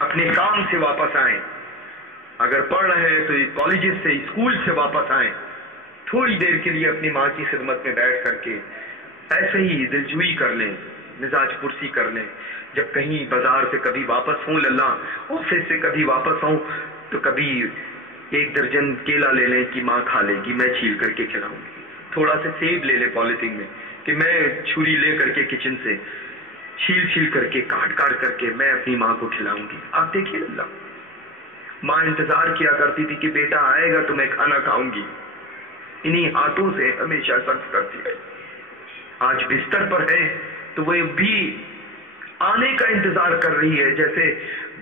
اپنے کام سے واپس آئیں، اگر پڑھ رہے ہیں تو کالجز سے، اسکول سے واپس آئیں، تھوڑی دیر کے لیے اپنی ماں کی خدمت میں بیٹھ کر کے ایسے ہی دلجوئی کر لیں، مزاج پرسی کر لیں. جب کہیں بازار سے کبھی واپس ہوں، اللہ آفس سے کبھی واپس ہوں، تو کبھی 1 درجن کیلا لے لیں کہ ماں کھا لے گی، میں چھیل کر کے کھلاؤں گی. تھوڑا سا سیب لے لیں پالیتھین میں کہ میں چھری لے کر کے کچن سے چھیل کر کے کاٹ کر کے میں اپنی ماں کو کھلاؤں گی. آپ دیکھیے اللہ، ماں انتظار کیا کرتی تھی کہ بیٹا آئے گا تو میں کھانا کھاؤں گی، انہی ہاتھوں سے ہمیشہ صرف کرتی ہے. آج بستر پر ہے تو وہ بھی آنے کا انتظار کر رہی ہے. جیسے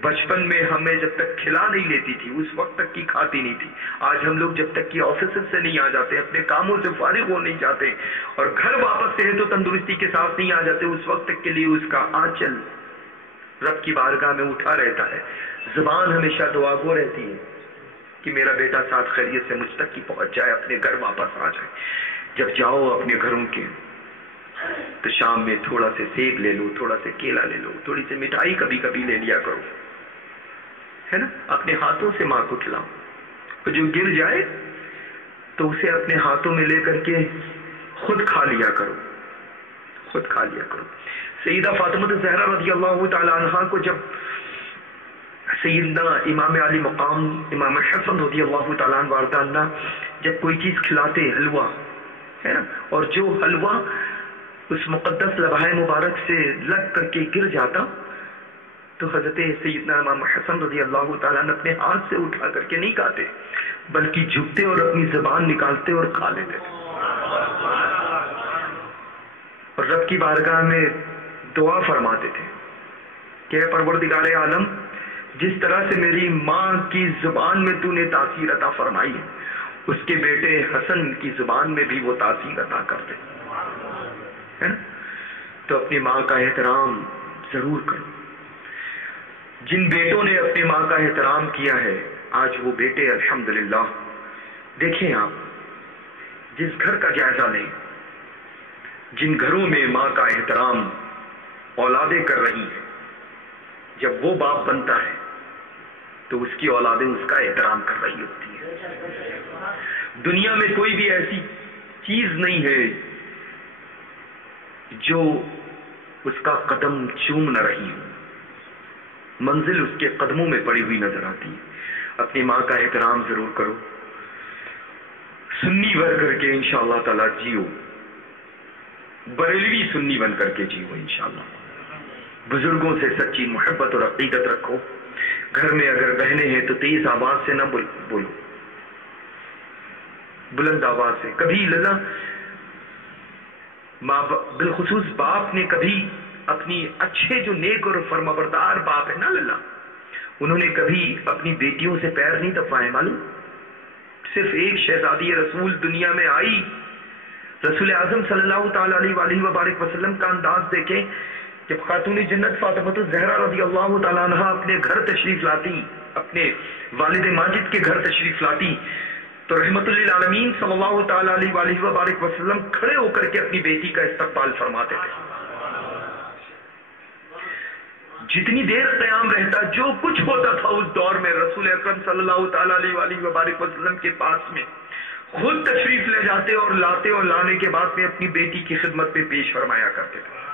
بچپن میں ہمیں جب تک کھلا نہیں لیتی تھی اس وقت تک کی کھاتی نہیں تھی، آج ہم لوگ جب تک کہ آفس سے نہیں آ جاتے، اپنے کاموں سے فارغ ہو نہیں جاتے اور گھر واپس سے ہے تو تندرستی کے ساتھ نہیں آ جاتے، اس وقت تک کے لیے اس کا آنچل رب کی بارگاہ میں اٹھا رہتا ہے. زبان ہمیشہ دعا گو رہتی ہے کہ میرا بیٹا ساتھ خیریت سے مجھ تک کی پہنچ جائے، اپنے گھر واپس آ جائے. جب جاؤ اپنے گھروں کے تو شام میں تھوڑا سے سیب لے لو، تھوڑا سے کیلا لے لو، تھوڑی سی مٹھائی کبھی کبھی لے لیا کرو، ہے نا. اپنے ہاتھوں سے ماں کو کھلاؤ، اور جو گر جائے تو اسے اپنے ہاتھوں میں لے کر کے خود کھا لیا کرو، خود کھا لیا کرو. سیدہ فاطمہ زہرا رضی اللہ تعالی عنہا کو جب سیدنا امام علی مقام امام حسن رضی اللہ تعالیٰ عنہ وارضہ جب کوئی چیز کھلاتے، حلوہ ہے نا، اور جو حلوہ اس مقدس لبھائے مبارک سے لگ کر کے گر جاتا تو حضرت سیدنا امام حسن رضی اللہ تعالیٰ عنہ اپنے ہاتھ سے اٹھا کر کے نہیں کھاتے بلکہ جھکتے اور اپنی زبان نکالتے اور کھا لیتے اور رب کی بارگاہ میں دعا فرماتے تھے کہ اے پروردگار عالم، جس طرح سے میری ماں کی زبان میں تو نے تاثیر عطا فرمائی ہے، اس کے بیٹے حسن کی زبان میں بھی وہ تاثیر عطا کر دے، ہے نا. تو اپنی ماں کا احترام ضرور کرو. جن بیٹوں نے اپنی ماں کا احترام کیا ہے آج وہ بیٹے الحمدللہ، دیکھیں آپ جس گھر کا جائزہ لیں، جن گھروں میں ماں کا احترام اولادیں کر رہی ہیں، جب وہ باپ بنتا ہے تو اس کی اولادیں اس کا احترام کر رہی ہوتی ہیں. دنیا میں کوئی بھی ایسی چیز نہیں ہے جو اس کا قدم چوم نہ رہی ہو، منزل اس کے قدموں میں پڑی ہوئی نظر آتی ہے. اپنی ماں کا احترام ضرور کرو، سنی بن کر کے انشاءاللہ تعالی جیو، بریلوی سنی بن کر کے جیو انشاءاللہ. بزرگوں سے سچی محبت اور عقیدت رکھو. گھر میں اگر بہنیں ہیں تو تیز آواز سے نہ بولو، بلند آواز سے. کبھی للا بالخصوص باپ نے کبھی اپنی اچھے جو نیک اور فرمانبردار باپ ہے نا للا، انہوں نے کبھی اپنی بیٹیوں سے پیر نہیں دبائے. معلوم صرف ایک شہزادی رسول دنیا میں آئی، رسول اعظم صلی اللہ تعالی علیہ وآلہ وبارک وسلم کا انداز دیکھیں. جب خاتون جنت فاطمہ الزہرا رضی اللہ تعالیٰ عنہ اپنے گھر تشریف لاتی، اپنے والد ماجد کے گھر تشریف لاتی، تو رحمت للعالمین صلی اللہ تعالی علیہ وآلہ وبارک وسلم کھڑے ہو کر کے اپنی بیٹی کا استقبال فرماتے تھے. جتنی دیر قیام رہتا، جو کچھ ہوتا تھا اس دور میں، رسول اکرم صلی اللہ تعالی علیہ وآلہ وبارک وسلم کے پاس میں خود تشریف لے جاتے اور لاتے، اور لانے کے بعد میں اپنی بیٹی کی خدمت میں پیش فرمایا کرتے تھے.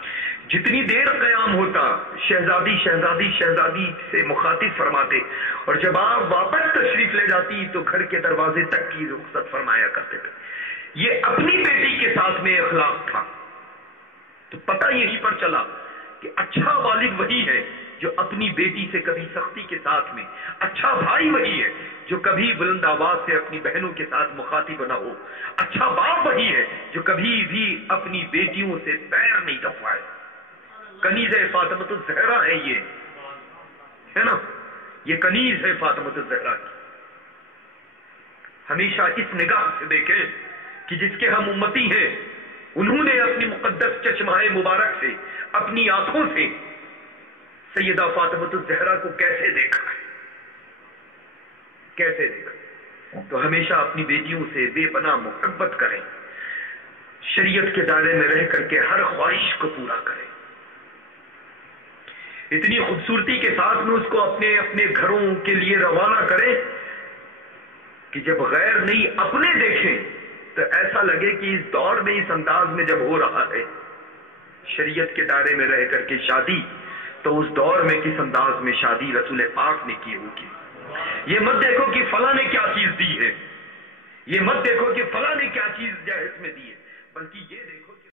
جتنی دیر قیام ہوتا شہزادی شہزادی شہزادی سے مخاطب فرماتے، اور جب آپ واپس تشریف لے جاتی تو گھر کے دروازے تک کی رخصت فرمایا کرتے تھے. یہ اپنی بیٹی کے ساتھ میں اخلاق تھا. تو پتہ یہی پر چلا کہ اچھا والد وہی ہے جو اپنی بیٹی سے کبھی سختی کے ساتھ میں، اچھا بھائی وہی ہے جو کبھی بلند آواز سے اپنی بہنوں کے ساتھ مخاطب نہ ہو، اچھا باپ وہی ہے جو کبھی بھی اپنی بیٹیوں سے پیر نہیں دبائے. کنیز فاطمہ الزہرا ہے یہ، ہے نا، یہ کنیز ہے فاطمہ الزہرا کی. ہمیشہ اس نگاہ سے دیکھیں کہ جس کے ہم امتی ہیں، انہوں نے اپنی مقدس چشمہ مبارک سے، اپنی آنکھوں سے سیدہ فاطمہ الزہرا کو کیسے دیکھا ہے، کیسے دیکھا. تو ہمیشہ اپنی بیٹیوں سے بے پناہ محبت کریں، شریعت کے دائرے میں رہ کر کے ہر خواہش کو پورا کریں. اتنی خوبصورتی کے ساتھ میں اس کو اپنے اپنے گھروں کے لیے روانہ کریں کہ جب غیر نہیں اپنے دیکھیں تو ایسا لگے کہ اس دور میں اس انداز میں جب ہو رہا ہے شریعت کے دائرے میں رہ کر کے شادی، تو اس دور میں کس انداز میں شادی رسول پاک نے کی ہوگی۔ یہ مت دیکھو کہ فلاں نے کیا چیز دی ہے، یہ مت دیکھو کہ فلاں نے کیا چیز جہیز میں دی ہے، بلکہ یہ دیکھو